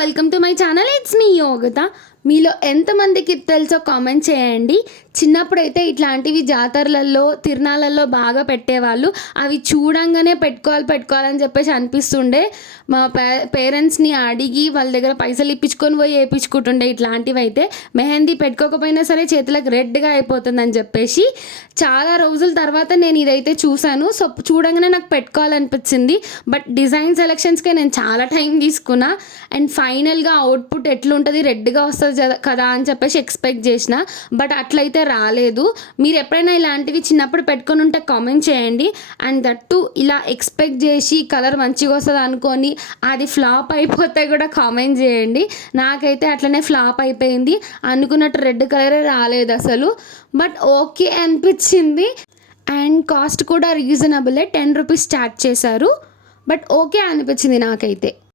Welcome to my channel. It's me Yogitha. మీలో ఎంతమందికి తెలుసో కామెంట్ చేయండి. చిన్నప్పుడైతే ఇట్లాంటివి జాతరలలో తిరునాళ్ళల్లో బాగా పెట్టేవాళ్ళు. అవి చూడంగానే పెట్టుకోవాలని చెప్పేసి అనిపిస్తుండే. మా పేరెంట్స్ని అడిగి వాళ్ళ దగ్గర పైసలు ఇప్పించుకొని పోయి వేయించుకుంటుండే. ఇట్లాంటివి అయితే మెహందీ పెట్టుకోకపోయినా సరే చేతులకు రెడ్గా అయిపోతుందని చెప్పేసి చాలా రోజుల తర్వాత నేను ఇదైతే చూశాను. సో చూడంగానే నాకు పెట్టుకోవాలనిపించింది. బట్ డిజైన్ సెలెక్షన్స్కే నేను చాలా టైం తీసుకున్నా. అండ్ ఫైనల్గా అవుట్పుట్ ఎట్లుంటుంది, రెడ్గా వస్తుంది కదా అని చెప్పేసి ఎక్స్పెక్ట్ చేసిన. బట్ అట్లయితే రాలేదు. మీరు ఎప్పుడైనా ఇలాంటివి చిన్నప్పుడు పెట్టుకొని ఉంటే కామెంట్ చేయండి. అండ్ దట్టు ఇలా ఎక్స్పెక్ట్ చేసి కలర్ మంచిగా వస్తుంది అనుకొని అది ఫ్లాప్ అయిపోతే కూడా కామెంట్ చేయండి. నాకైతే అట్లనే ఫ్లాప్ అయిపోయింది. అనుకున్నట్టు రెడ్ కలరే రాలేదు అసలు. బట్ ఓకే అనిపించింది. అండ్ కాస్ట్ కూడా రీజనబులే, 10 రూపీస్ స్టార్ట్ చేశారు. బట్ ఓకే అనిపించింది నాకైతే.